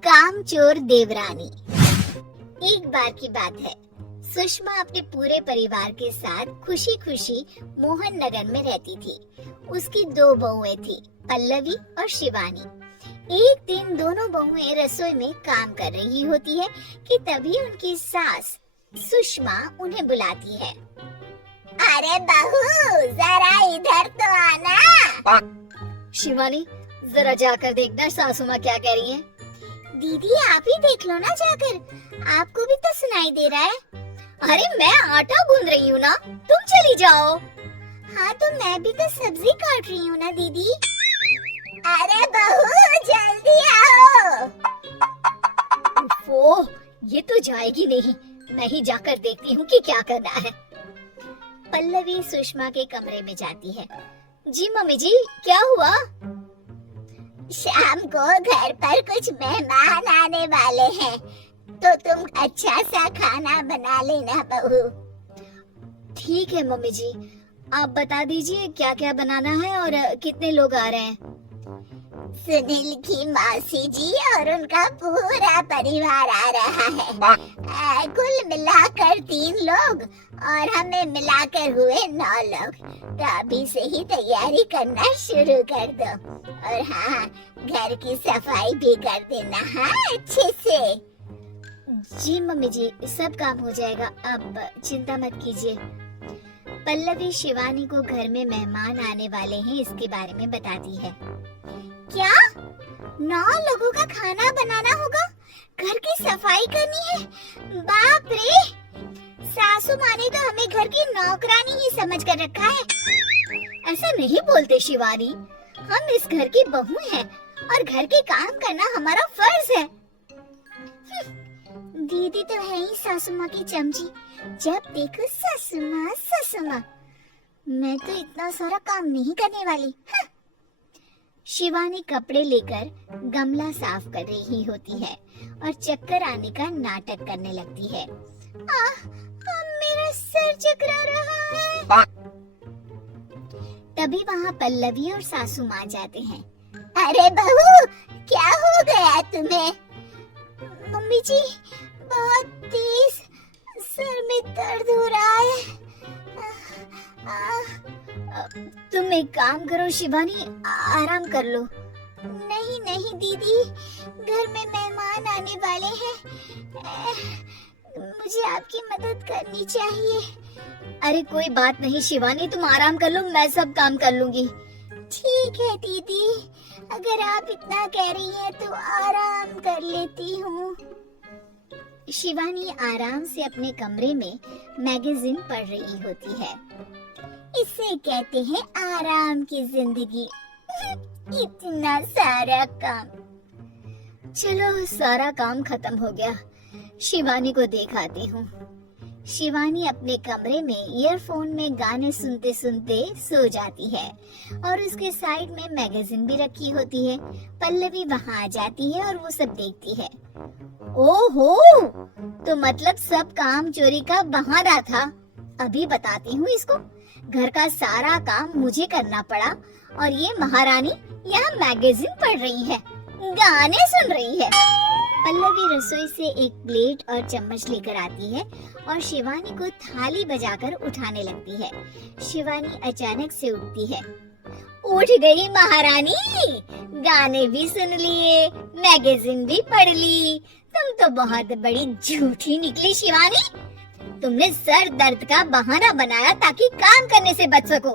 कामचोर देवरानी। एक बार की बात है, सुषमा अपने पूरे परिवार के साथ खुशी खुशी मोहन नगर में रहती थी। उसकी 2 बहुएं थी, पल्लवी और शिवानी। एक दिन दोनों बहुएं रसोई में काम कर रही होती है कि तभी उनकी सास सुषमा उन्हें बुलाती है। अरे बहू, जरा इधर तो आना। शिवानी, जरा जाकर देखना सासू माँ क्या कह रही हैं। दीदी आप ही देख लो ना जाकर, आपको भी तो सुनाई दे रहा है। अरे मैं आटा गूंद रही हूँ ना, तुम चली जाओ। हाँ तो मैं भी तो सब्जी काट रही हूँ ना दीदी। अरे बहू जल्दी आओ। ओह, ये तो जाएगी नहीं, मैं ही जाकर देखती हूँ कि क्या करना है। पल्लवी सुषमा के कमरे में जाती है। जी मम्मी जी, क्या हुआ? शाम को घर पर कुछ मेहमान आने वाले हैं, तो तुम अच्छा सा खाना बना लेना बहू। ठीक है मम्मी जी, आप बता दीजिए क्या क्या बनाना है और कितने लोग आ रहे हैं। सुनील की मौसी जी और उनका पूरा परिवार आ रहा है। कुल मिलाकर 3 लोग और हमें मिलाकर हुए 9 लोग। तो अभी से ही तैयारी करना शुरू कर दो। और हाँ, घर की सफाई भी कर देना, हाँ अच्छे से। जी मम्मी जी, सब काम हो जाएगा, आप चिंता मत कीजिए। पल्लवी शिवानी को घर में मेहमान आने वाले हैं इसके बारे में बताती है। क्या 9 लोगों का खाना बनाना होगा, घर की सफाई करनी है? बाप रे, सासू माँ ने तो हमें घर की नौकरानी ही समझ कर रखा है। ऐसा नहीं बोलते शिवानी, हम इस घर की बहू हैं और घर के काम करना हमारा फर्ज है। दीदी तो है ही सासू माँ की चमची, जब देखो सासू माँ सासू माँ। मैं तो इतना सारा काम नहीं करने वाली। शिवानी कपड़े लेकर गमला साफ कर रही होती है और चक्कर आने का नाटक करने लगती है। मेरा सर चकरा रहा है। तभी वहाँ पल्लवी और सासू माँ जाते हैं। अरे बहू, क्या हो गया तुम्हें? मम्मी जी, बहुत तेज सर में दर्द हो रहा है। तुम एक काम करो शिवानी, आराम कर लो। नहीं नहीं दीदी, घर में मेहमान आने वाले हैं, मुझे आपकी मदद करनी चाहिए। अरे कोई बात नहीं शिवानी, तुम आराम कर लो, मैं सब काम कर लूंगी। ठीक है दीदी, अगर आप इतना कह रही हैं तो आराम कर लेती हूँ। शिवानी आराम से अपने कमरे में मैगजीन पढ़ रही होती है। इसे कहते हैं आराम की जिंदगी। इतना सारा काम। चलो सारा काम खत्म हो गया, शिवानी को दिखाती हूँ। शिवानी अपने कमरे में ईयरफोन में गाने सुनते सुनते सो जाती है और उसके साइड में मैगजीन भी रखी होती है। पल्लवी वहाँ आ जाती है और वो सब देखती है। ओहो, तो मतलब सब काम चोरी का बहाना था। अभी बताती हूँ इसको। घर का सारा काम मुझे करना पड़ा और ये महारानी यहाँ मैगजीन पढ़ रही है, गाने सुन रही है। पल्लवी रसोई से एक प्लेट और चम्मच लेकर आती है और शिवानी को थाली बजाकर उठाने लगती है। शिवानी अचानक से उठती है। उठ गई महारानी, गाने भी सुन लिए, मैगजीन भी पढ़ ली। तुम तो बहुत बड़ी झूठी निकली शिवानी। तुमने सर दर्द का बहाना बनाया ताकि काम करने से बच सको।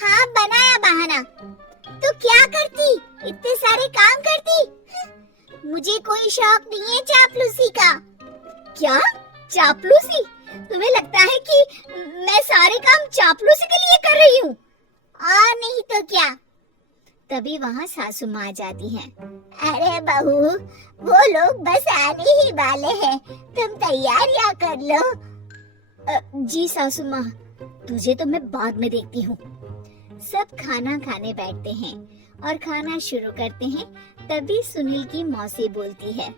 हाँ बनाया बहाना, तो क्या करती, इतने सारे काम करती। मुझे कोई शौक नहीं है चापलूसी का। क्या चापलूसी? तुम्हें लगता है कि मैं सारे काम चापलूसी के लिए कर रही हूँ? और नहीं तो क्या। तभी वहाँ सासू माँ जाती हैं। अरे बहू, वो लोग बस आने ही वाले हैं, तुम तैयारियां कर लो। जी सासू माँ, तुझे तो मैं बाद में देखती हूँ। सब खाना खाने बैठते हैं और खाना शुरू करते हैं। तभी सुनील की मौसी बोलती है।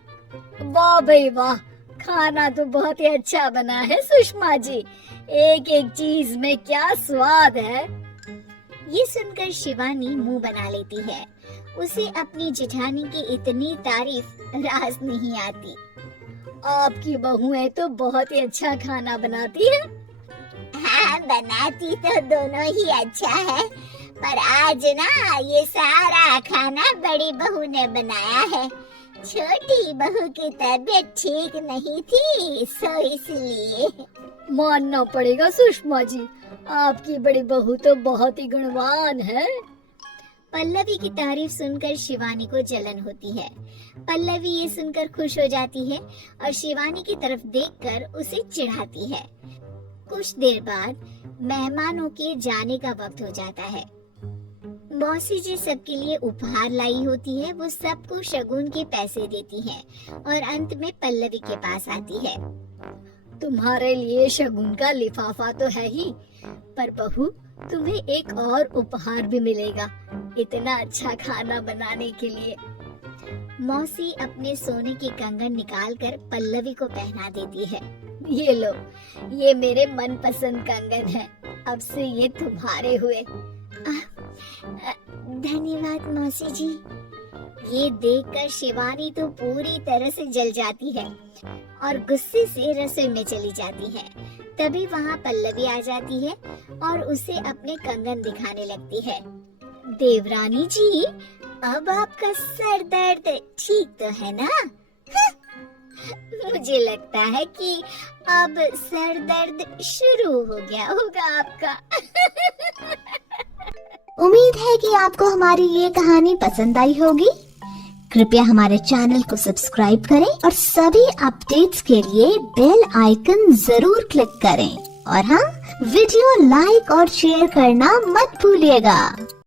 वाह भाई वाह, खाना तो बहुत ही अच्छा बना है सुषमा जी, एक एक चीज में क्या स्वाद है। ये सुनकर शिवानी मुंह बना लेती है। उसे अपनी जेठानी की इतनी तारीफ रास नहीं आती। आपकी बहुएं तो बहुत ही अच्छा खाना बनाती है। हाँ, बनाती तो दोनों ही अच्छा है, पर आज ना ये सारा खाना बड़ी बहू ने बनाया है। छोटी बहू की तबीयत ठीक नहीं थी, सो इसलिए। मानना पड़ेगा सुषमा जी, आपकी बड़ी बहू तो बहुत ही गुणवान है। पल्लवी की तारीफ सुनकर शिवानी को जलन होती है। पल्लवी ये सुनकर खुश हो जाती है और शिवानी की तरफ देखकर उसे चिढ़ाती है। कुछ देर बाद मेहमानों के जाने का वक्त हो जाता है। मौसी जी सबके लिए उपहार लाई होती है। वो सबको शगुन के पैसे देती है और अंत में पल्लवी के पास आती है। तुम्हारे लिए शगुन का लिफाफा तो है ही, पर बहू तुम्हें एक और उपहार भी मिलेगा इतना अच्छा खाना बनाने के लिए। मौसी अपने सोने के कंगन निकालकर पल्लवी को पहना देती है। ये लो, ये मेरे मनपसंद कंगन है, अब से ये तुम्हारे हुए। धन्यवाद मौसी जी। ये देखकर शिवानी तो पूरी तरह से जल जाती है और गुस्से से रसोई में चली जाती है। तभी वहाँ पल्लवी आ जाती है और उसे अपने कंगन दिखाने लगती है। देवरानी जी, अब आपका सर दर्द ठीक तो है ना? मुझे लगता है कि अब सर दर्द शुरू हो गया होगा आपका। उम्मीद है कि आपको हमारी ये कहानी पसंद आई होगी। कृपया हमारे चैनल को सब्सक्राइब करें और सभी अपडेट्स के लिए बेल आइकन जरूर क्लिक करें। और हाँ, वीडियो लाइक और शेयर करना मत भूलिएगा।